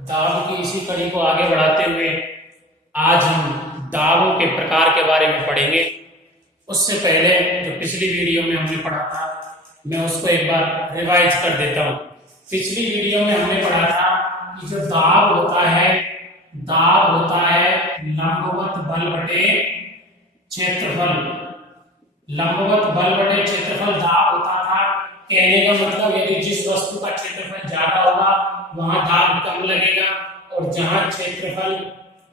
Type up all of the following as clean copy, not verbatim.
दाब की इसी कड़ी को आगे बढ़ाते हुए आज हम दाबों के प्रकार के बारे में पढ़ेंगे। उससे पहले जो पिछली वीडियो में हमने पढ़ा था, मैं उसको एक बार रिवाइज कर देता हूँ। पिछली वीडियो में हमने पढ़ा था कि जो दाब होता है, दाब होता है लंबवत बल बटे क्षेत्रफल। लंबवत बल बटे क्षेत्रफल दाब होता था। कहने का मतलब यदि जिस वस्तु का क्षेत्रफल ज्यादा होगा वहां दाब कम लगेगा, और जहां क्षेत्रफल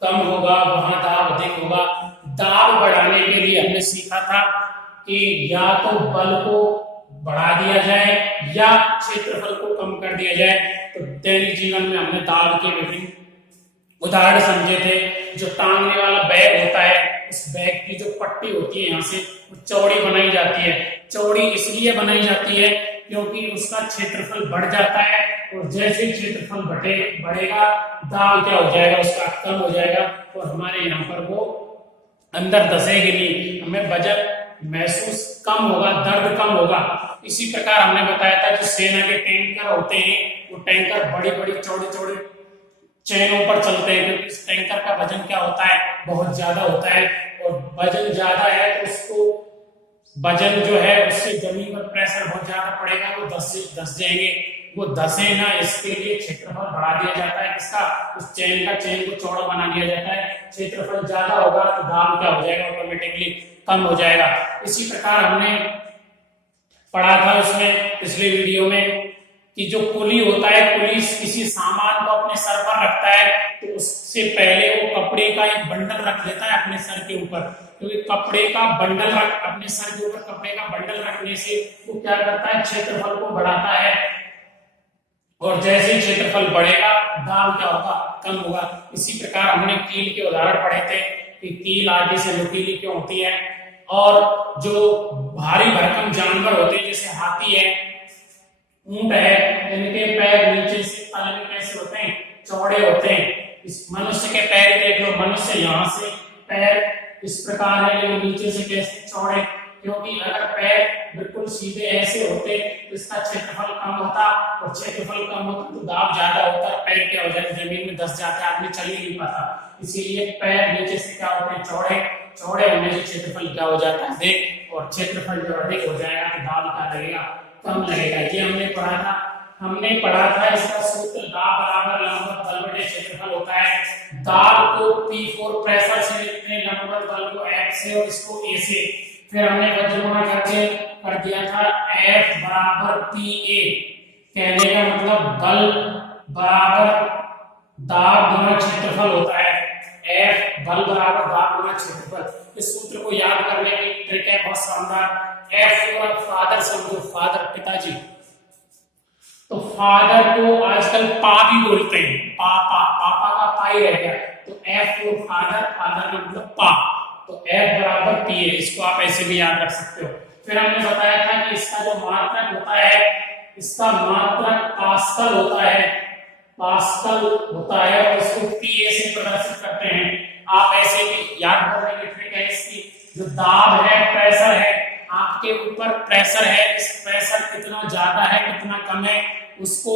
कम होगा वहां दाब अधिक होगा। दाब बढ़ाने के लिए हमने सीखा था कि या तो बल को बढ़ा दिया जाए या क्षेत्रफल को कम कर दिया जाए। तो दैनिक जीवन में हमने दाब के विभिन्न उदाहरण समझे थे। जो टांगने वाला बैग होता है, उस बैग की जो पट्टी होती है यहाँ से वो चौड़ी बनाई जाती है। चौड़ी इसलिए बनाई जाती है क्योंकि उसका क्षेत्रफल बढ़ जाता है, और जैसे क्षेत्रफल बढ़ेगा दाब क्या हो जाएगा, उसका कम हो जाएगा, और हमारे यहाँ पर वो अंदर धसेगी नहीं, हमें वजन महसूस कम होगा, दर्द कम होगा। इसी प्रकार हमने बताया था जो सेना के टैंकर होते हैं, वो टैंकर बड़ी बड़ी चौड़ी चौड़ी चैनों पर चलते हैं, क्योंकि इस टैंकर का वजन क्या होता है, बहुत ज्यादा होता है, और वजन ज्यादा है तो उसको वजन जो है उससे जमीन पर प्रेशर बहुत ज्यादा पड़ेगा, वो धस जाएंगे। वो धसे ना, इसके लिए क्षेत्रफल बढ़ा दिया जाता है। किसका? उस चैन को चौड़ा बना दिया जाता है। क्षेत्रफल ज्यादा होगा तो दाब क्या हो जाएगा, ऑटोमेटिकली कम हो जाएगा। इसी प्रकार हमने पढ़ा था उसमें पिछले वीडियो में कि जो कुली होता है, कुली किसी सामान को अपने सर पर रखता है तो उससे पहले वो कपड़े का एक बंडल रख लेता है अपने सर के ऊपर, क्योंकि कपड़े का बंडल अपने सर के ऊपर कपड़े का बंडल रखने से वो क्या करता है, क्षेत्रफल को बढ़ाता है, और जैसे ही क्षेत्रफल बढ़ेगा दाब क्या होगा, कम होगा। इसी प्रकार हमने कील के उदाहरण पढ़े थे कि कील आगे से नुकीली क्यों होती है, और जो भारी भरकम जानवर होते हैं जैसे हाथी है, ऊंट है, इनके पैर नीचे से तलने कैसे होते हैं, चौड़े होते हैं। इस मनुष्य के पैर देख लो, मनुष्य यहाँ से पैर इस प्रकार है, लेकिन नीचे से कैसे चौड़े, क्योंकि अगर पैर बिल्कुल सीधे ऐसे होते तो इसका क्षेत्रफल कम होता, और क्षेत्रफल कम होता तो दाब ज्यादा होता, पैर क्या हो जाता, जमीन में धस जाता, आदमी चल ही नहीं पाता। इसीलिए पैर नीचे से क्या होते हैं, चौड़े। चौड़े होने से क्षेत्रफल क्या हो जाता है, अधिक, और क्षेत्रफल जब अधिक हो जाएगा तो दाब क्या लगेगा, कम लगेगा। ये हमने पढ़ा था। हमने पढ़ा था इसका सूत्र दाब बराबर लंबवत बल बटे क्षेत्रफल होता है। दाब को P4 प्रेशर से लिखते हैं, लंबवत बल को F से और इसको A से। फिर हमने वजन गुणा करके कर दिया था F बराबर PA। कहने का मतलब बल बराबर दाब गुणा क्षेत्रफल होता है। F बल बराबर दाब गुणा क्षेत्रफल। इस सूत्र को याद करने की ट्रिक है बहुत शानदार। F और फादर समझो, फादर पिताजी, तो फादर को आजकल पा भी बोलते हैं, पापा, पापा का पा ही रह गया, तो F को फादर, फादर का मतलब पा, तो F बराबर P है। इसको आप ऐसे भी याद रख सकते हो। फिर हमने बताया था कि इसका जो मात्रक होता है, इसका मात्रक पास्कल होता है, पास्कल होता है, और इसको PA से प्रदर्शित करते हैं। आप ऐसे भी याद करने की ट्रिक है इसकी। जो दाब है, प्रेशर है, आपके ऊपर प्रेशर है, इस प्रेशर कितना ज्यादा है कितना कम है उसको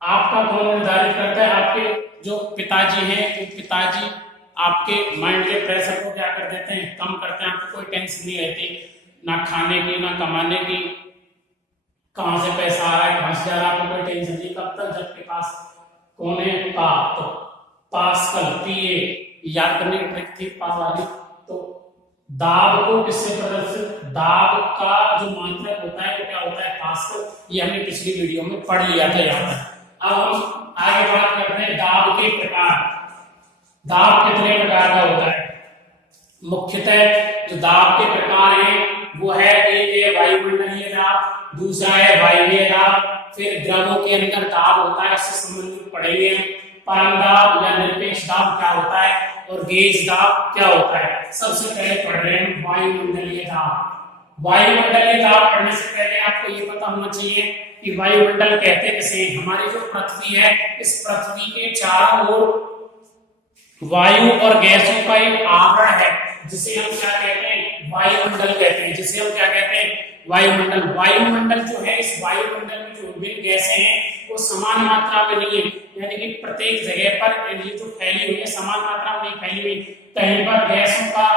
आपका कौन निर्धारित करता है, आपके जो पिताजी हैं, वो पिताजी आपके माइंड के प्रेशर को क्या कर देते हैं, कम करते हैं। आपको कोई टेंशन नहीं रहती, ना खाने की ना कमाने की, कहां से पैसा आ रहा है कहां से जा रहा है, आपको कोई टेंशन नहीं। कब तक, जब के पास कौन है, पा, तो पास्कल PA याद करने की ट्रिक थी पा वाली। तो दाब को किससे प्रदर्शित, दाब का जो मात्रक होता है वो क्या होता है, पास्कल। ये हमने पिछली वीडियो में पढ़ लिया था यहाँ पर। अब हम आगे बात करते हैं दाब के प्रकार। दाब कितने प्रकार का होता है? मुख्यतः जो दाब के प्रकार हैं वो है, एक है वायुमंडलीय दाब, दूसरा है वायवीय दाब, फिर द्रवों के अंदर दाब होता है, इससे संबंधित पढ़ेंगे। परम दाब या निरपेक्ष दाब क्या होता है, और गेज दाब क्या होता है। सबसे पहले पढ़ रहे हैं वायुमंडलीय दाब। वायुमंडलीय दाब पढ़ने से पहले आपको ये पता होना चाहिए कि वायुमंडल कहते किसे, हमारी जो पृथ्वी है, इस पृथ्वी के चारों ओर वायु और गैसों का एक आवरण है, जिसे हम क्या कहते हैं, वायुमंडल कहते हैं। जिसे हम क्या कहते हैं, वायुमंडल। वायुमंडल जो है, इस वायुमंडल में जो विभिन्न गैसें हैं वो समान मात्रा में नहीं है, यानी कि प्रत्येक जगह पर ये जो फैली हुई है समान मात्रा में नहीं फैली हुई। कहीं पर गैसों का,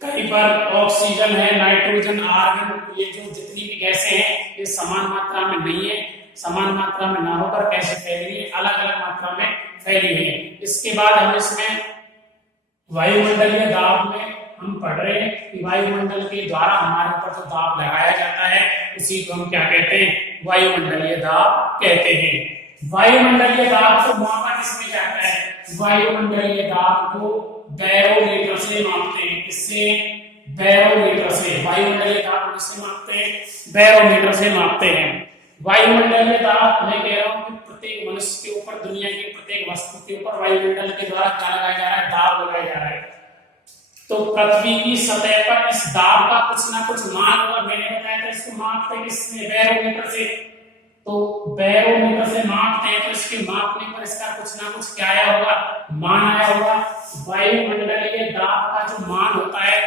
कहीं पर ऑक्सीजन है, नाइट्रोजन, आर्गन, ये जो जितनी भी गैसें हैं ये समान मात्रा में नहीं है। समान मात्रा में ना होकर कैसे फैली हुई है, अलग अलग मात्रा में फैली हुई है। इसके बाद हम इसमें वायुमंडलीय दाब में हम पढ़ रहे हैं कि वायुमंडल के द्वारा हमारे ऊपर जो दाब लगाया जाता है उसी को हम क्या कहते हैं, वायुमंडलीय दाब कहते हैं। वायुमंडलीय दाब को मापा किसमें जाता है, वायुमंडलीय दाब को बैरोमीटर से मापते हैं। किससे, बैरोमीटर से। वायुमंडलीय दाब किससे मापते हैं, बैरोमीटर से मापते हैं। वायुमंडलीय दाब मैं कह रहा हूं कि प्रत्येक मनुष्य के ऊपर, दुनिया की प्रत्येक वस्तु के ऊपर वायुमंडल के द्वारा क्या लगाया जा रहा है, दाब लगाया जा रहा है। तो पृथ्वी की सतह पर इस दाब का कुछ ना कुछ मान होगा। मैंने बताया था इसको मापते किससे, बैरोमीटर से। तो बैरोमीटर से मापते हैं तो इसके मापने पर इसका कुछ ना कुछ क्या आया होगा, मान आया होगा। वायुमंडलीय दाब का जो मान होता है,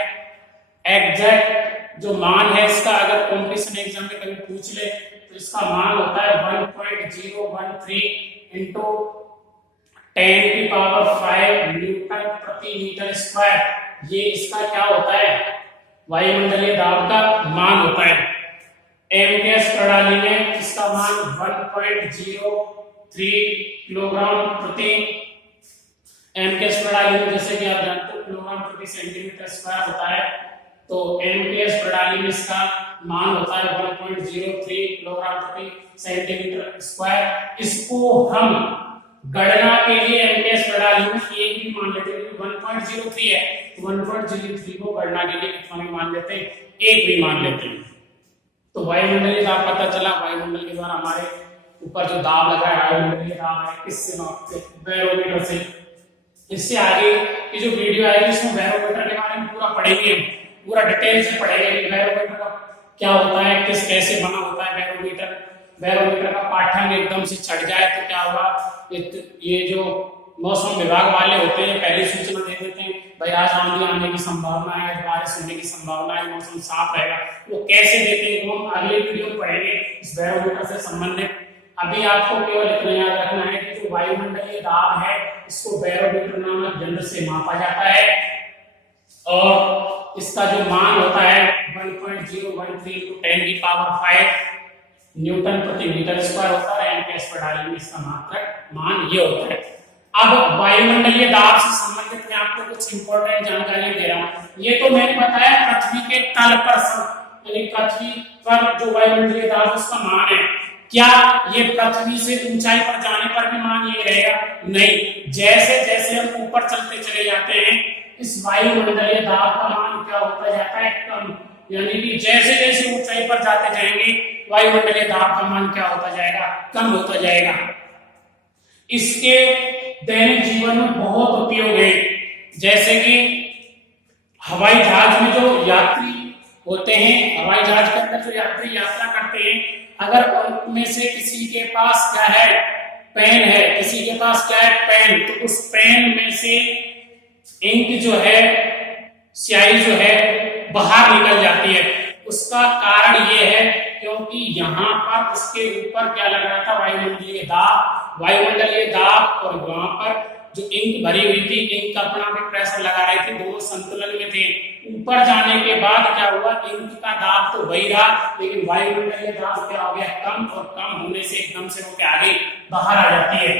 एग्जैक्ट जो मान है इसका, अगर कॉम्पिटिशन एग्जाम में कभी पूछ ले तो इसका मान होता है 1.013 इंटू 10 की पावर 5 न्यूटन प्रति मीटर स्क्वायर। ये इसका क्या होता है, वायुमंडलीय दाब का मान होता है। एमकेएस प्रणाली में इसका मान 1.03 किलोग्राम प्रति, एमकेएस प्रणाली में जैसे कि आप जानते हो किलोग्राम प्रति सेंटीमीटर स्क्वायर होता है, तो एमकेएस प्रणाली में इसका मान होता है 1.03 किलोग्राम प्रति सेंटीमीटर स्क्वायर। इसको हम गणना के लिए एमकेएस प्रणाली में एक भी मान लेते हैं, 1.03 है तो 1.03 को गणना के लिए कितना भी मान लेते हैं, एक भी मान लेते हैं। तो वायुमंडलीय दाब पता चला, वायुमंडल के द्वारा हमारे ऊपर जो दाब लगा है वायुमंडलीय दाब है, किससे मापते, बैरोमीटर से। इससे आगे की जो वीडियो आएगी इसमें बैरोमीटर के बारे में पूरा पढ़ेंगे, पूरा डिटेल से पढ़ेंगे कि बैरोमीटर का क्या होता है, किस कैसे बना होता है बैरोमीटर। बैरोमीटर का पाठ्यांक एकदम से छट जाए तो क्या होगा, ये जो मौसम विभाग वाले होते हैं पहले सूचना दे देते हैं, भाई आज आंधी आने की संभावना है, बारिश होने की संभावना है, मौसम साफ रहेगा। वो कैसे देते हैं वो हम अगले वीडियो में पढ़ेंगे इस बैरोमीटर से संबंधित। अभी आपको केवल इतना याद रखना है कि जो वायुमंडलीय दाब है इसको बैरोमीटर नामक यंत्र से मापा जाता है और इसका जो मान होता है 1.013 × 10 की पावर 5 न्यूटन प्रति मीटर स्क्वायर होता है। एमकेएस प्रणाली में इसका मात्रक मान ये होता है। अब वायुमंडलीय दाब से संबंधित मैं आपको कुछ इंपॉर्टेंट जानकारी दे रहा हूं। ये तो मैंने बताया पृथ्वी के तल पर, यानी पृथ्वी पर जो वायुमंडलीय दाब उसका मान है। क्या ये पृथ्वी से ऊंचाई पर जाने पर भी मान ये रहेगा? नहीं, जैसे जैसे हम ऊपर चलते चले जाते हैं इस वायुमंडलीय दाब का मान क्या होता जाता है, कम। यानी कि जैसे जैसे ऊंचाई पर जाते जाएंगे वायुमंडलीय दाब का मान क्या होता जाएगा, कम होता जाएगा। इसके दैनिक जीवन में बहुत उपयोग है, जैसे कि हवाई जहाज में जो यात्री होते हैं, हवाई जहाज के अंदर जो यात्री यात्रा करते हैं, अगर उनमें से किसी के पास क्या है, पेन है, किसी के पास क्या है, पेन, तो उस पेन में से इंक जो है, स्याही जो है बाहर निकल जाती है। उसका कारण ये है क्योंकि यहाँ पर उसके ऊपर क्या लग रहा था, वायुमंडलीय दाब। वायुमंडलीय दाब और वहां पर जो इंक भरी हुई थी, इंक का अपना भी प्रेशर लगा रही थी, दोनों संतुलन में थे। ऊपर जाने के बाद क्या हुआ, इंक का दाब तो वही रहा, लेकिन वायुमंडलीय दाब क्या हो गया, कम, और कम होने से एकदम से वो क्या आगे बाहर आ जाती है।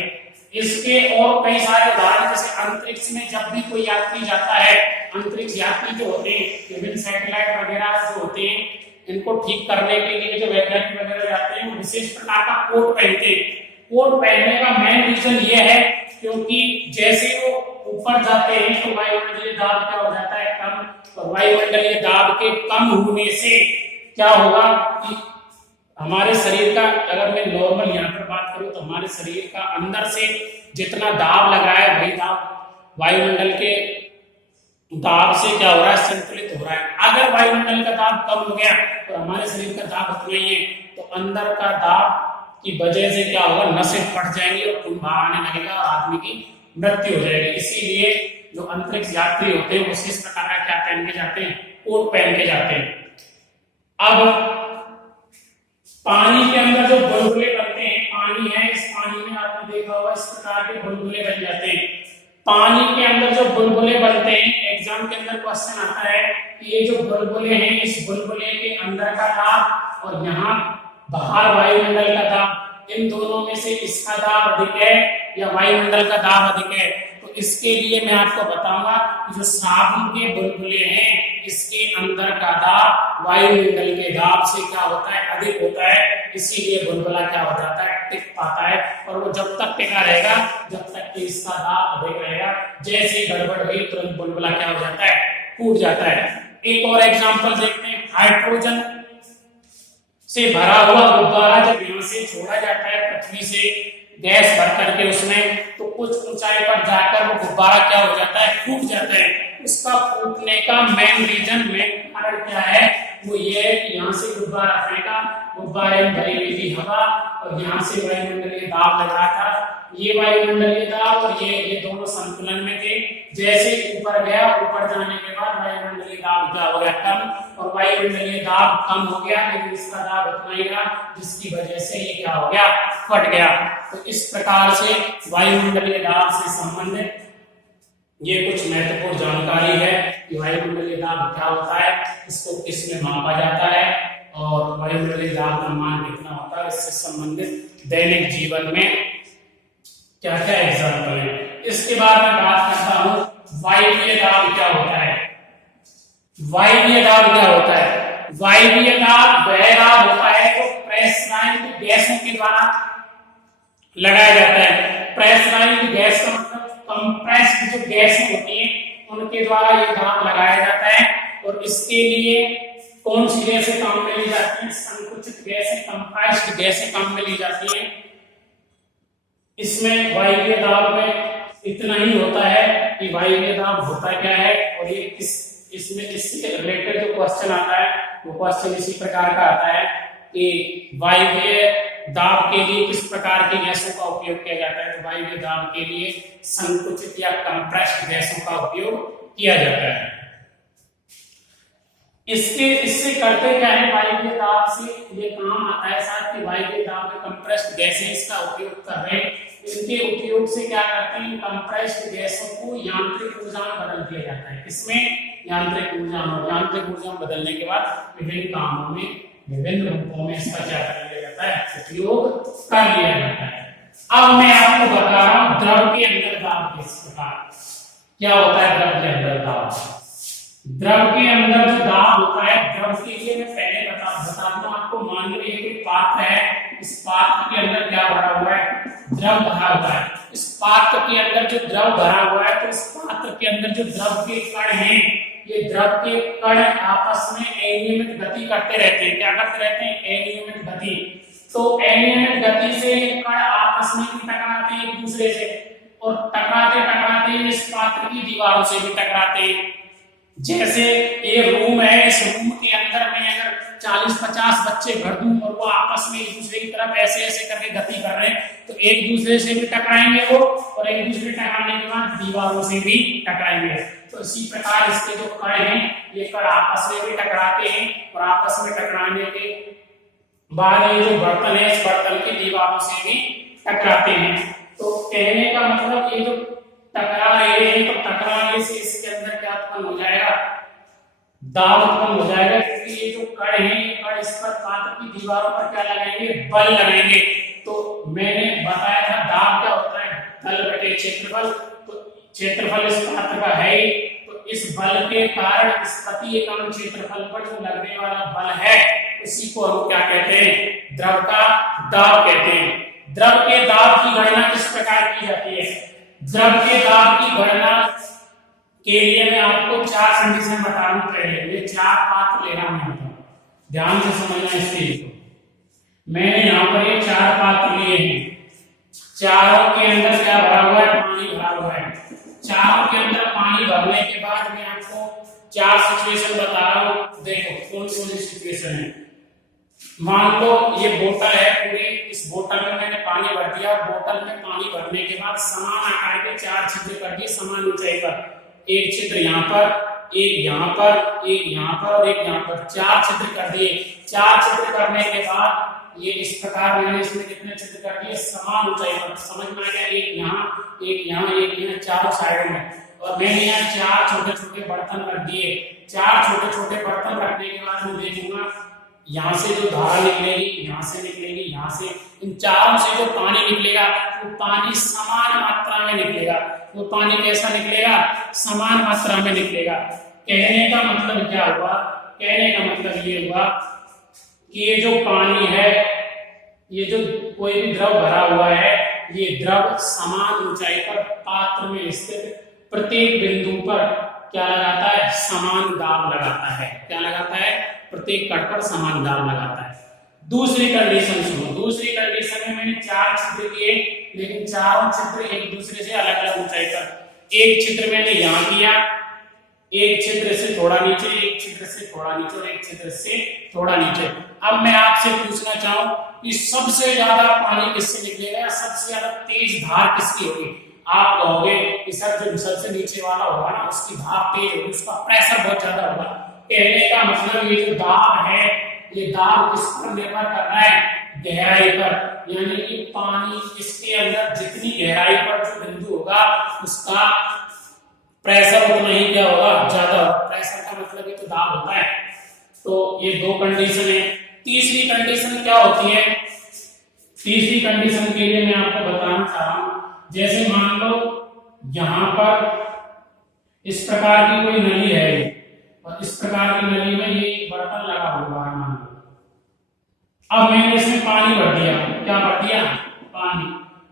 इसके और कई सारे उदाहरण, जैसे अंतरिक्ष में जब भी कोई यात्री जाता है, अंतरिक्ष यात्री जो होते हैं, विभिन्न सैटेलाइट वगैरह जो होते हैं, इनको ठीक करने के लिए जो वैज्ञानिक वगैरह जाते हैं वो विशेष प्रकार का कोट पहनते हैं। कोट पहनने का मेन रीजन ये है क्योंकि जैसे वो ऊपर जाते हैं तो वायुमंडलीय दाब क्या हो जाता है, कम। और वायुमंडलीय दाब के कम होने से क्या होगा कि हमारे शरीर का, अगर मैं नॉर्मल यहाँ पर बात करूं तो हमारे शरीर का अंदर से जितना दाब लग रहा है वही दाब वायुमंडल के दाब से क्या हो रहा है, संतुलित हो रहा है। अगर वायुमंडल का दाब कम हो गया तो हमारे शरीर का दाब उतना ही है, तो अंदर का दाब की वजह से क्या होगा, नसें फट जाएंगी और खून बाहर आने लगेगा और आदमी की मृत्यु हो जाएगी। इसीलिए जो अंतरिक्ष यात्री होते हैं वो इस प्रकार का क्या पहन के जाते हैं, कोट पहन के जाते हैं। अब पानी के अंदर जो बुलबुले बनते हैं, पानी है, इस पानी में आपने देखा होगा इस प्रकार के बुलबुले बन जाते हैं। पानी के अंदर जो बुलबुले बनते हैं, एग्जाम के अंदर क्वेश्चन आता है कि ये जो बुलबुले हैं, इस बुलबुले के अंदर का दाब और यहाँ बाहर वायुमंडल का दाब, इन दोनों में से इसका दाब अधिक है या वायुमंडल का दाब अधिक है? तो इसके लिए मैं आपको बताऊंगा कि जो साबुन के बुलबुले हैं, इसके अंदर का दाब वायुमंडल के दाब से क्या होता है, अधिक होता है। इसीलिए बुलबुला क्या हो जाता है, टिक पाता है, और वो जब तक टिका रहेगा जब तक कि इसका दाब अधिक रहेगा। जैसे ही गड़बड़ हुई तुरंत बुलबुला क्या हो जाता है, फूट जाता है। एक और एग्जांपल देखते हैं। हाइड्रोजन से भरा हुआ गुब्बारा जब यहाँ से छोड़ा जाता है पृथ्वी से गैस भर करके उसमें, तो कुछ ऊंचाई पर जाकर वो गुब्बारा क्या हो जाता है, फूट जाता है। उसका फूटने का मेन रीजन, मेन कारण क्या है, वो ये है कि यहाँ से गुब्बारा फेंका, गुब्बारे में भरी हुई थी हवा और यहाँ से वायुमंडलीय दाब लग रहा था। ये वायुमंडलीय दाब और ये दोनों संतुलन में थे। जैसे ऊपर गया, ऊपर जाने के बाद वायुमंडलीय दाब क्या हो गया, कम, और वायुमंडलीय दाब कम हो गया, लेकिन इसका दाब उतना ही रहा, जिसकी वजह से ये क्या हो गया, फट गया। तो इस प्रकार से वायुमंडलीय दाब से संबंधित ये कुछ महत्वपूर्ण जानकारी है कि वायुमंडलीय दाब क्या होता है, इसको किसमें मापा जाता है और वायुमंडलीय दाब का मान कितना होता है, इससे संबंधित दैनिक जीवन में क्या क्या एग्जाम्पल है। इसके बाद मैं बात करता हूं वायवीय दाब क्या होता है। वायवीय दाब क्या होता है? वायवीय दाब वह दाब होता है जो प्रेशराइज्ड गैसों के द्वारा लगाया जाता है। प्रेशराइज्ड गैस का मतलब कंप्रेस्ड जो गैसें होती हैं उनके द्वारा ये दाब लगाया जाता है। और इसके लिए कौन सी गैसें काम में ली जाती हैं? संकुचित गैसें, कंप्रेस्ड गैसें काम में ली जाती हैं। इसमें वायवीय दाब में इतना ही होता है कि वायवीय दाब होता क्या है, और ये इसमें इससे रिलेटेड जो क्वेश्चन आता है वो क्वेश्चन इसी प्रकार का आता है कि वायवीय दाब के लिए किस प्रकार की गैसों का उपयोग किया जाता है। तो वायवीय दाब के लिए संकुचित या कंप्रेस्ड गैसों का उपयोग किया जाता है। इससे करते क्या है, वायवीय दाब से ये काम आता है साथ कि वायवीय दाब में कंप्रेस्ड गैसें इसका उपयोग कर रहे हैं। इनके उपयोग से क्या करते हैं, कंप्रेस्ड गैसों को यांत्रिक ऊर्जा में बदल दिया जाता है। इसमें यांत्रिक ऊर्जा में बदलने के बाद विभिन्न कामों में, विभिन्न रूपों में इसका क्या कर लिया जाता है, उपयोग कर लिया जाता है। अब मैं आपको बता रहा हूं द्रव के अंदर दाब किस प्रकार क्या होता है। द्रव के अंदर दाब, द्रव के अंदर जो दाब होता है, द्रव के लिए मैं पहले बता दूं आपको। मान लो ये कोई पात्र है, इस पात्र के अंदर क्या भरा हुआ है, द्रव भरा हुआ है। इस पात्र के अंदर जो द्रव भरा हुआ है, तो इस पात्र के अंदर जो द्रव के कण हैं, ये द्रव के कण आपस में अनियमित गति करते रहते हैं। क्या करते रहते हैं, अनियमित गति। तो अनियमित गति से कण आपस में भी टकराते हैं एक दूसरे से, और टकराते टकराते इस पात्र की दीवारों से भी टकराते हैं। जैसे ये रूम है, इस रूम के अंदर में अगर 40-50 बच्चे भर दूं और वो आपस में एक दूसरे की तरफ ऐसे ऐसे करके गति कर रहे हैं, तो एक दूसरे से भी टकराएंगे वो, और एक दूसरे टकराने के बाद दीवारों से भी टकराएंगे। तो इसी प्रकार इसके जो कण हैं, ये कण आपस में भी टकराते हैं, और आपस में टकराने के बाद ये जो बर्तन है, इस बर्तन की दीवारों से भी टकराते हैं। तो कहने का मतलब ये जो टकरा रहे हैं, तो टकराने से इसके अंदर क्या उत्पन्न हो जाएगा, दाब उत्पन्न हो जाएगा। क्योंकि ये जो कण है, ये कण इस पर पात्र की दीवारों पर क्या लगाएंगे, बल लगाएंगे। तो मैंने बताया था दाब क्या होता है, बल बटे क्षेत्रफल। तो क्षेत्रफल इस पात्र का है ही, तो इस बल के कारण इस प्रति एकम क्षेत्रफल पर जो लगने वाला बल है, उसी को हम क्या कहते हैं, द्रव का दाब कहते हैं। द्रव के दाब की गणना किस प्रकार की जाती है? द्रव के दाब की गणना के लिए मैं आपको 4 कंडीशन बता रहा हूं। पहले ये 4 पात्र ले रहा हूं, ध्यान से समझना इस चीज को। मैंने यहाँ पर ये 4 पात्र लिए हैं, चारों के अंदर क्या भरा हुआ है, पानी भरा हुआ है। चारों के अंदर पानी भरने के बाद मैं आपको 4 सिचुएशन बता रहा हूं। देखो कौन कौन सी सिचुएशन है। मान लो ये बोतल है पूरी, इस बोतल में मैंने पानी भर दिया। बोतल में पानी भरने के बाद समान आकार के 4 छिद्र कर दिए समान ऊंचाई पर। एक छिद्र यहाँ पर, एक यहाँ पर, एक यहाँ पर और एक यहाँ पर, 4 छिद्र कर दिए। 4 छिद्र करने के बाद ये इस प्रकार मैंने इसमें कितने छिद्र कर दिए समान ऊंचाई पर, समझ में आ गया, एक यहाँ एक यहाँ एक यहाँ, चारों साइडों में। और मैंने यहाँ चार छोटे छोटे बर्तन रख दिए। चार छोटे छोटे बर्तन रखने के बाद मैं देखूंगा यहाँ से जो धारा निकलेगी, यहाँ से निकलेगी, यहाँ से, इन चारों से जो पानी निकलेगा वो पानी समान मात्रा में निकलेगा। वो पानी कैसा निकलेगा? समान मात्रा में निकलेगा। कहने का मतलब क्या हुआ? कहने का मतलब ये हुआ कि ये जो पानी है, ये जो कोई भी द्रव भरा हुआ है, ये द्रव समान ऊंचाई पर पात्र में स्थित प्रत्येक बिंदु पर क्या लगाता है? समान दाब लगाता है। क्या लगाता है? प्रत्येक कण पर समान दाब लगाता है। दूसरी कंडीशन सुनो। दूसरी कंडीशन में मैंने चार छिद्र किए, लेकिन चारों छिद्र एक दूसरे से अलग अलग ऊंचाई पर। एक छिद्र मैंने यहाँ किया, एक छिद्र से थोड़ा नीचे, एक छिद्र से थोड़ा नीचे और एक छिद्र से थोड़ा नीचे। अब मैं आपसे पूछना चाहूं कि सबसे ज्यादा पानी किससे निकलेगा? सबसे ज्यादा तेज धार किसकी होगी? आप कहोगे कि सर जो सबसे नीचे वाला होगा ना, उसकी धार तेज होगी, उसका प्रेशर बहुत ज्यादा होगा। कहने का मतलब ये जो दाब है, ये दाब किस पर निर्भर कर रहा है? गहराई पर। यानी कि पानी इसके अंदर जितनी गहराई पर जो बिंदु होगा उसका प्रेशर उतना ही क्या होगा? ज्यादा होगा। प्रेशर का मतलब ही तो दाब होता है। तो ये दो कंडीशन है। तीसरी कंडीशन क्या होती है? तीसरी कंडीशन के लिए मैं आपको बताना चाह रहा हूं, जैसे मान लो यहां पर इस प्रकार की कोई नली है और इस प्रकार की नली में ये बर्तन लगा हुआ है, मान लो। अब मैंने इसमें पानी भर दिया। क्या भर दिया? पानी।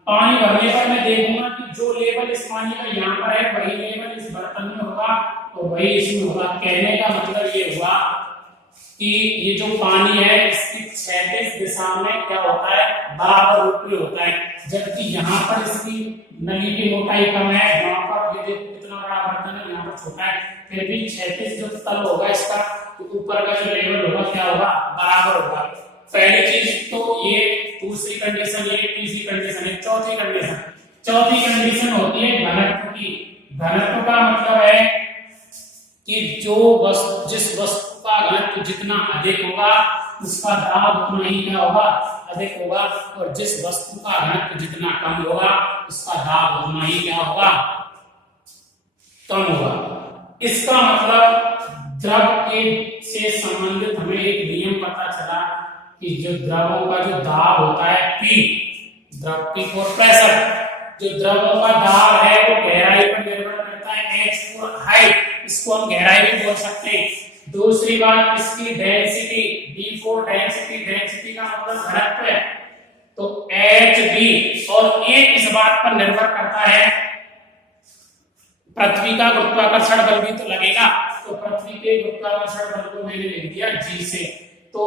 पानी भरने पर मैं देखूंगा कि जो लेवल इस पानी का यहाँ पर है वही लेवल इस बर्तन में होगा और वही इसमें होगा। कहने का मतलब ये हुआ कि ये जो पानी है इसकी क्षैतिज दिशा में क्या होता है? बराबर रूप में होता है। जबकि यहाँ पर इसकी नली की मोटाई कम है, यहाँ पर ये देखो कितना बड़ा बर्तन है, यहाँ पर छोटा है, फिर भी क्षैतिज जो तल होगा इसका, तो ऊपर का जो लेवल होगा क्या होगा? बराबर होगा। पहली चीज तो ये, दूसरी कंडीशन ये, तीसरी कंडीशन है। चौथी कंडीशन, चौथी कंडीशन होती है घनत्व की। घनत्व का मतलब है कि जो वस्तु, जिस वस्तु का घनत्व जितना अधिक होगा उसका दाब उतना ही क्या होगा? अधिक होगा। और जिस वस्तु का घनत्व जितना कम होगा उसका दाब उतना ही क्या होगा? कम होगा। इसका मतलब द्रव के से संबंधित हमें एक नियम पता चला कि जो द्रवों का जो दाब होता है P, द्रव P फॉर प्रेशर, जो द्रवों का दाब है वो गहराई पर निर्भर करता है। H फॉर हाइट, इसको हम गहराई भी बोल सकते हैं। दूसरी बात इसकी density, D for density, density का मतलब घनत्व है, तो HB। और एक इस बात पर निर्भर करता है पृथ्वी का गुरुत्वाकर्षण बल भी तो लगेगा, तो पृथ्वी के गुरुत्वाकर्षण बल को मैंने लिख दिया G से। तो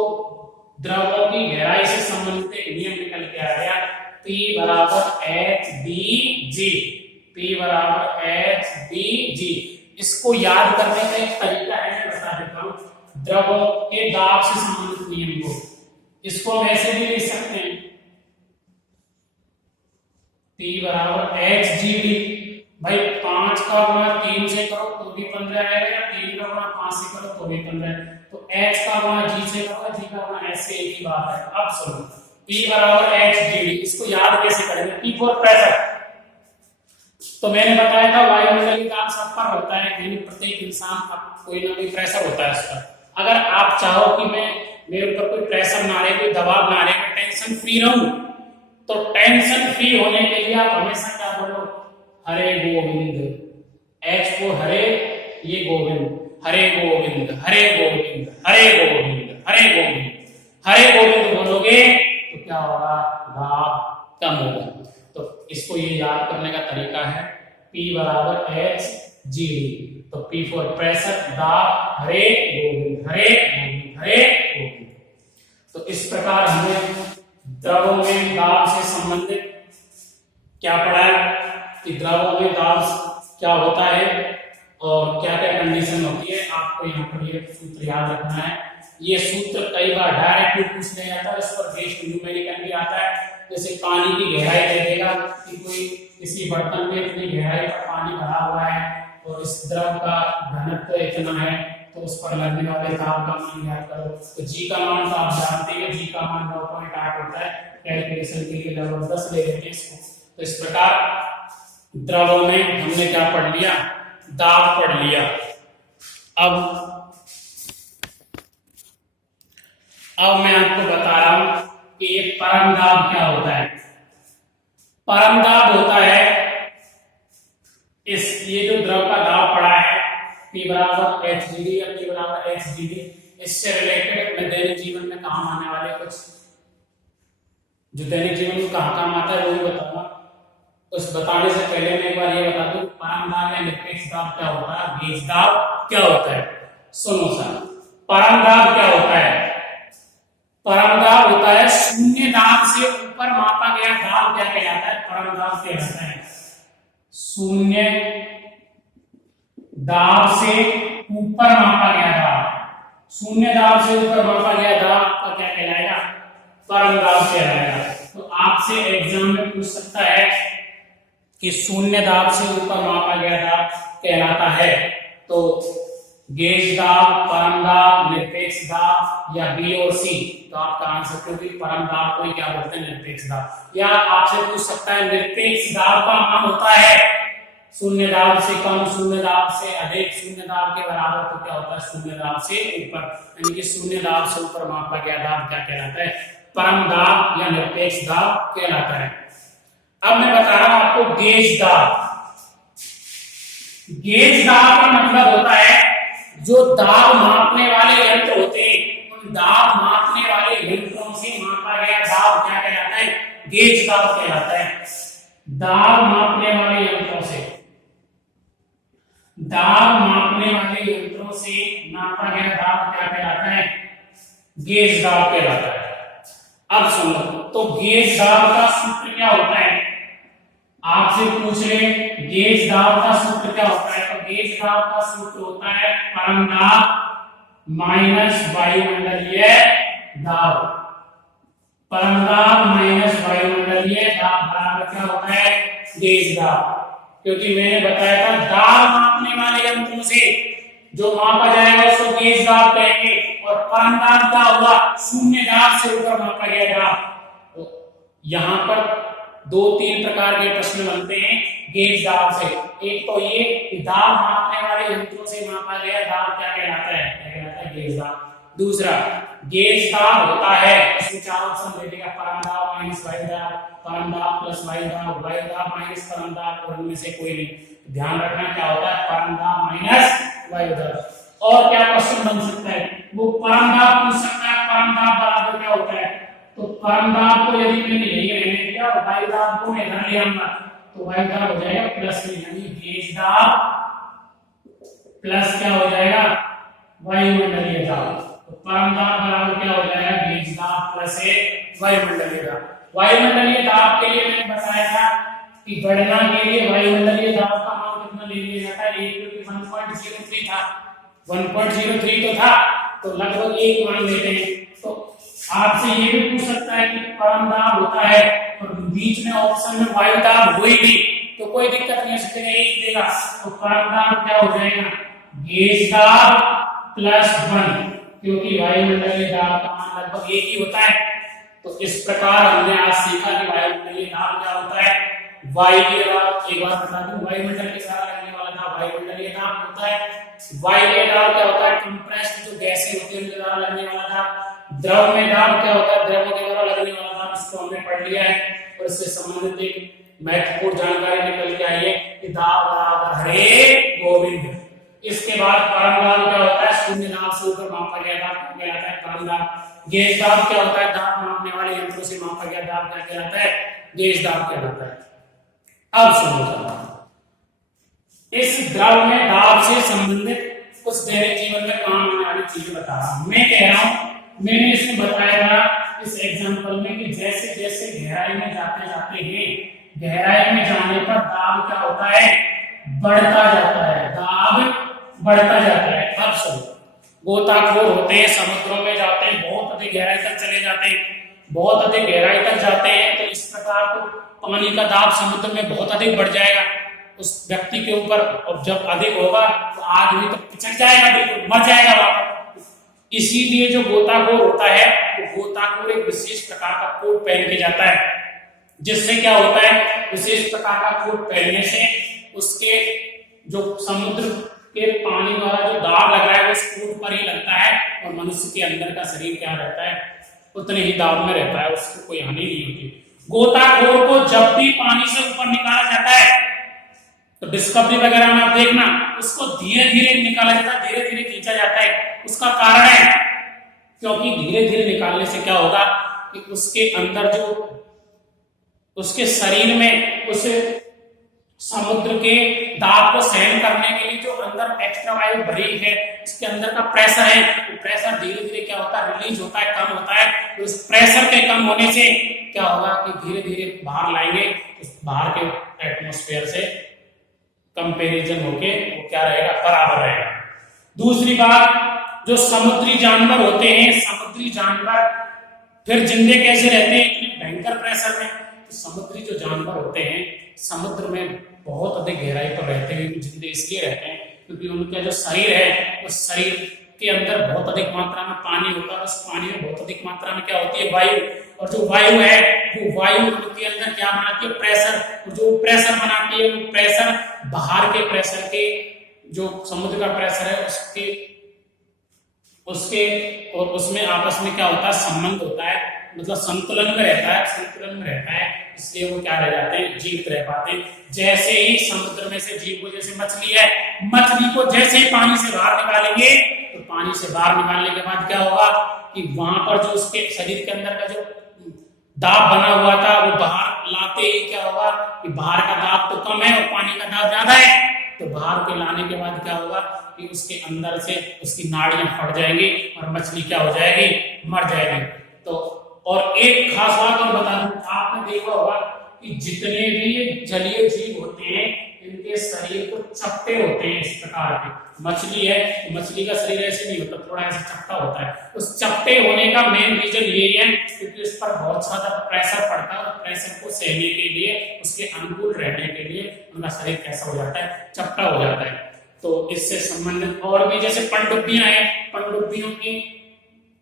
द्रवों की गहराई से संबंधित एक नियम निकल के आ गया, P बराबर HBG। P बराबर HBG। इसको याद करने का एक तरीका है, मैं बता देता हूं। द्रवों के दाब से संबंधित नियम को, इसको हम ऐसे भी लिख सकते हैं, P बराबर HGD। भाई 5 का गुणा 3 से करो तो भी 15 आएगा, 3 का गुणा 5 से करो तो भी 15। तो H का गुणा G से करो, G का गुणा H से एक ही बात है। अब सुनो, P बराबर HGD, इसको याद कैसे करेंगे? P for pressure. तो मैंने बताया था वायुमंडलीय दाब सब पर होता है, यानी प्रत्येक इंसान का कोई ना कोई प्रेशर होता है उसका। अगर आप चाहो कि मेरे ऊपर कोई प्रेशर ना रहे, कोई दबाव ना रहे, मैं टेंशन फ्री रहूं, तो टेंशन फ्री होने के लिए आप हमेशा क्या बोलो? हरे गोविंद। H को हरे, ये गोविंद, हरे गोविंद, हरे गोविंद, हरे गोविंद, हरे गोविंद, हरे गोविंद बोलोगे तो क्या होगा? दाब कम होगा। तो इसको ये याद करने का तरीका है, P बराबर HGD। तो P फॉर प्रेशर, दाब, हरे गोविंद, हरे गोविंद, हरे गोविंद। तो इस प्रकार हमने द्रवों में दाब से संबंधित क्या पढ़ा है कि द्रवों में दाब क्या होता है और क्या क्या कंडीशन होती है। आपको यहाँ पर ये सूत्र याद रखना है। ये सूत्र कई बार डायरेक्ट भी पूछ लिया जाता है, इस पर बेस्ड न्यूमेरिकल भी आता है। जैसे पानी की गहराई दे देगा कि कोई किसी बर्तन में इतनी गहराई पर पानी भरा हुआ है और इस द्रव का घनत्व इतना है, तो तो उस पर लगने वाले दाब का मान याद करो। तो जी का मान तो आप जानते हैं, जी का मान 9.8 होता है। कैलकुलेशन के लिए लगभग 10 ले लेते हैं इसको। तो इस प्रकार द्रव में हमने क्या पढ़ लिया, दाब पढ़ लिया। अब मैं आपको बता रहा हूं कि ये परम दाब क्या होता है। परम दाब होता है ये जो द्रव का दाब पड़ा है P बराबर HGD या P बराबर HDD, इससे रिलेटेड मैं दैनिक जीवन में काम आने वाले कुछ जो दैनिक जीवन में कहाँ काम आता है वो भी बताऊंगा। उस बताने से पहले मैं एक बार ये बता दूं परम दाब या निरपेक्ष दाब क्या होता है, गेज दाब क्या होता है। सुनो सर, परम दाब क्या होता है। परम दाब होता है शून्य दाब से ऊपर मापा गया दाब क्या कहलाता है, परम दाब कहलाता है। शून्य दाब से ऊपर मापा गया दाब, शून्य दाब से ऊपर मापा गया दाब आपका क्या कहलाएगा, परम दाब कहलाएगा। तो आपसे एग्जाम में पूछ सकता है कि शून्य दाब से ऊपर मापा गया दाब कहलाता है तो गेज दाब, परम दाब, निरपेक्ष दाब या बी और सी। तो आपका आंसर क्योंकि परम दाब को क्या बोलते हैं, निरपेक्ष दाब। या आपसे पूछ सकता है निरपेक्ष दाब का मान होता है शून्य दाब से कम, शून्य दाब से अधिक, शून्य दाब के बराबर। तो क्या होता है, शून्य दाब से ऊपर, यानी कि शून्य दाब से ऊपर मापा गया दाब क्या कहलाता है, परम दाब या निरपेक्ष दाब कहलाता है। अब मैं बता रहा हूं आपको गेज दाब। गेज दाब का मतलब होता है जो दाब मापने वाले यंत्र होते हैं, उन दाब मापने वाले यंत्रों से मापा गया दाब क्या कहलाता है, गेज दाब कहलाता है। दाब मापने वाले यंत्रों से, दाब मापने वाले यंत्रों से नापा गया दाब क्या कहलाता है, गेज दाब कहलाता है। अब सुनो, तो गेज दाब का सूत्र क्या होता है, आपसे पूछ ले गेज दाब का सूत्र क्या होता है। तो गेज दाब का सूत्र होता है परम दाब माइनस वायुमंडलीय दाब। परम दाब माइनस वायुमंडलीय दाब बराबर क्या होता है, गेज दाब। क्योंकि मैंने बताया था दाब मापने वाले यंत्रों से जो मापा जाएगा उसको गेज दाब कहेंगे, और परम दाब क्या होगा, शून्य दाब से ऊपर मापा गया दाब। तो यहाँ पर 2-3 प्रकार के प्रश्न बनते हैं गेज दाब से। एक तो ये कि दाब मापने वाले यंत्रों से मापा गया दाब क्या कहलाता है, क्या कहलाता है, गेज दाब। दूसरा, गेज दाब होता है, इसमें 4 ऑप्शन दे देगा, परम दाब माइनस वायु दाब, परम दाब प्लस वायु दाब, वायु दाब माइनस परम दाब, और इनमें से कोई नहीं। ध्यान रखना क्या होता है, परम दाब माइनस वायु दाब। और क्या क्वेश्चन बन सकता है, वो परम दाब पूछ सकता है, परम दाब बराबर क्या होता है। तो परम दाब को यदि मैंने यही रहने दिया और वायु दाब को मैं इधर ले आऊंगा तो वायु दाब हो जाएगा प्लस में, यानी गेज दाब प्लस क्या हो जाएगा, वायुमंडलीय दाब। तो परम दाब बराबर क्या हो जाएगा, गेज दाब प्लस वायुमंडलीय दाब। वायुमंडलीय दाब के लिए मैंने बताया था कि गणना के लिए वायुमंडलीय दाब का मान कितना ले लिया जाता है, 1.03 था, 1.03 तो था, तो लगभग 1 मान लेते हैं। तो आपसे ये भी पूछ सकता है कि परम दाब होता है और बीच में ऑप्शन में वायु दाब हुई भी तो कोई दिक्कत नहीं, उसके लिए एक देगा। तो परम दाब क्या हो जाएगा, गेज दाब प्लस 1, क्योंकि वायुमंडलीय दाब का मान लगभग एक ही होता है। तो इस प्रकार हमने आज सीखा कि वायुमंडलीय दाब क्या होता है। वायुमंडलीय दाब एक बार बता दूं, वायुमंडल के साथ लगने वाला दाब वायुमंडलीय दाब होता है। वायुमंडलीय दाब क्या होता है, कंप्रेस्ड जो गैसें होती है उनके द्वारा लगने वाला दाब। द्रव में दाब क्या होता है, द्रव के द्वारा लगने वाला दाब, इसको हमने पढ़ लिया है। और इससे संबंधित एक महत्वपूर्ण जानकारी निकल के आई है कि दाब बराबर हरे गोविंद। इसके बाद परम दाब क्या होता है, शून्य दाब से ऊपर मापा गया दाब क्या कहलाता है, परम दाब। गेज दाब क्या होता है, दाब मापने वाले यंत्रों से मापा गया दाब क्या कहलाता है, गेज दाब कहलाता है। अब सुनो, इस द्रव में दाब से संबंधित कुछ दैनिक जीवन में काम आने वाली चीजें बता रहा हूं। मैं कह रहा हूं, मैंने इसमें बताया था इस एग्जांपल में कि जैसे जैसे गहराई में जाते जाते हैं, गहराई में जाने पर दाब क्या होता है, बढ़ता जाता है, दाब बढ़ता जाता है। अब सुनो, गोताखोर होते हैं, समुद्रों में जाते हैं, बहुत अधिक गहराई तक चले जाते हैं, बहुत अधिक गहराई तक जाते हैं, तो इस प्रकार तो पानी का दाब समुद्र में बहुत अधिक बढ़ जाएगा। उस व्यक्ति के ऊपर, और जब अधिक होगा तो आदमी तो पिचक जाएगा, बिल्कुल मर जाएगा वहां। इसीलिए जो गोताखोर होता है वो गोताखोर एक विशेष प्रकार का कोट पहन के जाता है, जिससे क्या होता है, विशेष प्रकार का कोट पहनने से उसके जो समुद्र के पानी वाला जो दाब लग रहा है वो उस कोट पर ही लगता है, और मनुष्य के अंदर का शरीर क्या रहता है, उतने ही दाब में रहता है, उसको कोई हानि नहीं होती। गोताखोर को जब भी पानी से ऊपर निकाला जाता है, तो डिस्कवरी वगैरह में आप देखना, उसको धीरे धीरे निकाला जाता है, धीरे धीरे खींचा जाता है। उसका कारण है क्योंकि धीरे धीरे निकालने से क्या होगा कि उसके अंदर जो उसके शरीर में उस समुद्र के दाब को सहन करने के लिए जो अंदर एक्स्ट्रा वायु भरी है, उसके अंदर का प्रेशर है, वो प्रेशर धीरे धीरे क्या होता है, रिलीज होता है, कम होता है। तो उस प्रेशर के कम होने से क्या होगा कि धीरे धीरे बाहर लाएंगे, उस बाहर के एटमॉस्फेयर से कंपैरिजन होके वो क्या रहेगा, बराबर रहेगा। दूसरी बात, जो समुद्री जानवर होते हैं, समुद्री जानवर फिर जिंदे कैसे रहते हैं इतने भयंकर प्रेशर में? तो समुद्री जो जानवर होते हैं समुद्र में बहुत अधिक गहराई पर रहते हैं, जिंदे इसलिए रहते हैं क्योंकि उनका जो शरीर है उस शरीर के अंदर बहुत अधिक मात्रा में पानी होता है, उस पानी में बहुत अधिक मात्रा में क्या होती है, वायु। और जो वायु है वो वायु उनके अंदर क्या बनाती है, प्रेशर। जो प्रेशर बनाती है वो प्रेशर बाहर के प्रेशर के, जो समुद्र का प्रेशर है उसके और उसमें आपस में क्या होता है, संबंध होता है, मतलब संतुलन में रहता है, संतुलन में रहता है, इसलिए वो क्या रह जाते हैं, जीवित रह पाते हैं। जैसे ही समुद्र में से जीव को, जैसे मछली है, मछली को जैसे ही पानी से बाहर निकालेंगे तो पानी से बाहर निकालने के बाद क्या होगा कि वहां पर जो उसके शरीर के अंदर का जो दाब बना हुआ था वो बाहर लाते ही क्या होगा कि बाहर का दाब तो कम है और पानी का दाब ज्यादा है, तो बाहर के लाने के बाद क्या होगा कि उसके अंदर से उसकी नाड़ियां फट जाएंगी और मछली क्या हो जाएगी, मर जाएगी। तो और एक खास बात और बता दूं, आपने देखा होगा कि जितने भी जलीय जीव होते हैं इनके शरीर को चपटे होते हैं इस प्रकार के। मछली है तो मछली का शरीर ऐसे नहीं होता, थोड़ा ऐसा चपटा होता है। उस चपटे होने का मेन रीजन यही है क्योंकि उस पर बहुत ज्यादा प्रेशर पड़ता है, और प्रेशर को सहने के लिए, उसके अनुकूल रहने के लिए उनका शरीर कैसा हो जाता है, चपटा हो जाता है। तो इससे संबंधित और भी जैसे पनडुब्बियां हैं, पनडुब्बियों की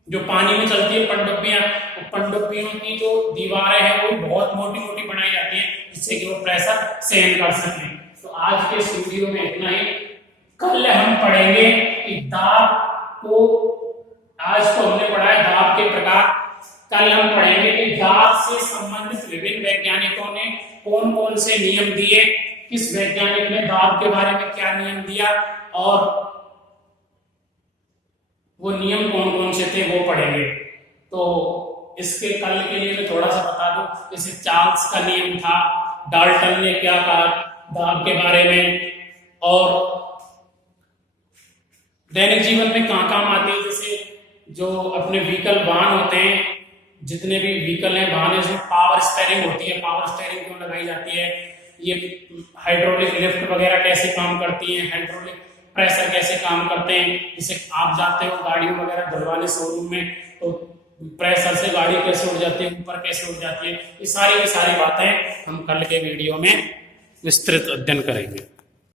जो पानी में चलती है पनडुब्बियां, तो पनडुब्बियों की जो दीवारें हैं वो बहुत मोटी मोटी बनाई जाती है जिससे कि वो प्रेशर सहन कर सकें। तो आज के इस वीडियो में इतना ही। कल हम पढ़ेंगे कि दाब को, आज तो हमने पढ़ा है दाब के प्रकार, कल हम पढ़ेंगे कि दाब से संबंधित विभिन्न वैज्ञानिकों ने कौन कौन से नियम दिए, किस वैज्ञानिक ने दाब के बारे में क्या नियम दिया, और वो नियम कौन कौन से थे वो पढ़ेंगे। तो इसके कल के लिए मैं थोड़ा सा बता दूं, जैसे चार्ल्स का नियम था, डाल्टन ने क्या कहा दाब के बारे में, और दैनिक जीवन में कहाँ काम आते हैं, जैसे जो अपने व्हीकल वाहन होते हैं, जितने भी व्हीकल हैं वाहन है, उसमें पावर स्टीयरिंग होती है, पावर स्टीयरिंग क्यों लगाई जाती है, ये हाइड्रोलिक लिफ्ट वगैरह कैसे काम करती है, हाइड्रोलिक प्रेशर कैसे काम करते हैं। जैसे आप जाते हो गाड़ी वगैरह धुलवाने शोरूम में, तो प्रेशर से गाड़ी कैसे उड़ जाती है, ऊपर कैसे उड़ जाती है, ये सारी की सारी बातें हम कल के वीडियो में विस्तृत अध्ययन करेंगे।